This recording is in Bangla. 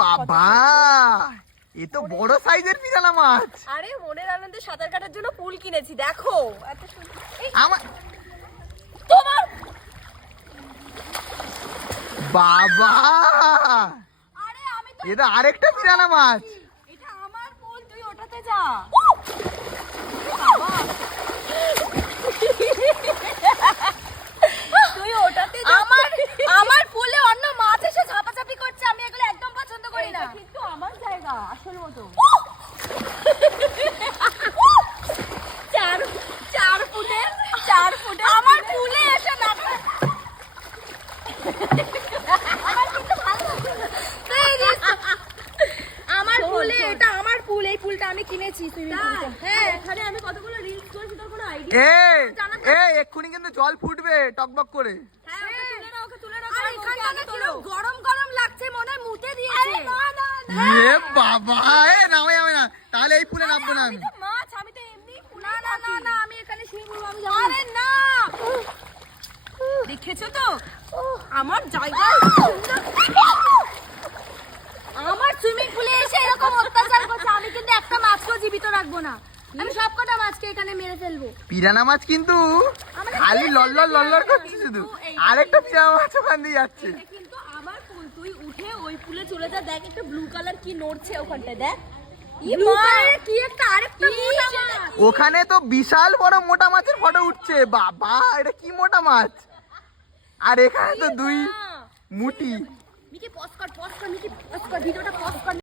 বাবা এ তো বড় সাইজের পিরানা মাছ। আরে মনের আনন্দে সাঁতার কাটার জন্য পুল কিনেছি, দেখো এত সুন্দর। আমার তোমার বাবা আরে আমি তো এটা আরেকটা পিরানা মাছ। এটা আমার পুল, তুই ওটাতে যা। বাবা তুই ওটাতে যা। আমার পুলে অন্য মাছ এসে ঝাপাঝাপি করছে, আমি এগুলো একদম পছন্দ করি না। কিন্তু আমার জায়গা আসল মতো। চার ফুটে আমার পুলে এসে না। আমার পুলে, এটা আমার পুল, এই পুলটা আমি কিনেছি সুইমিং পুলটা। হ্যাঁ, এখানে আমি কতগুলো রিলস করেছি, তোর কোনো আইডিয়া? এক্ষুনি কিন্তু জল ফুটবে টকবক করে। হ্যাঁ, ওকে তুলে নাও। আর এখানটাতে গরম গরম লাগছে, মনে হয় মুতে দিয়েছে। এ বাবা নামে যাবে না, তাহলে এই পুলে নামবো না আমি। মাছ আমি তো এমনি না না না না, আমি এখানে শুয়ে পড়বো, আমি যাব। আরে না, দেখেছো তো আমার জায়গা। আমার সুইমিং পুলে এসে এরকম অত্যাচার করছে, আমি কিন্তু একটা মাছকেও জীবিত রাখবো না, আমি সব কটা মাছকে এখানে মেরে ফেলবো। পিরানা মাছ কিন্তু খালি লল্লর লল্লর করছে শুধু, আরেকটা পিরানা মাছ ওখান দিয়ে যাচ্ছে। এটা কিন্তু আমার পুল, তুই উঠে ওই পুলে চলে যা, দেখ একটা ব্লু কালার কি নড়ছে ওখানটায়, দেখ কি একটা আরেকটা মোটা মাছ। ওখানে তো বিশাল বড় মোটা মাছের ফটো উঠছে। বাবা এটা কি মোটা মাছ, আর এখানে তো দুই মুটি। মিকি পজ কর, মিকি পজ কর, ভিডিওটা পজ কর।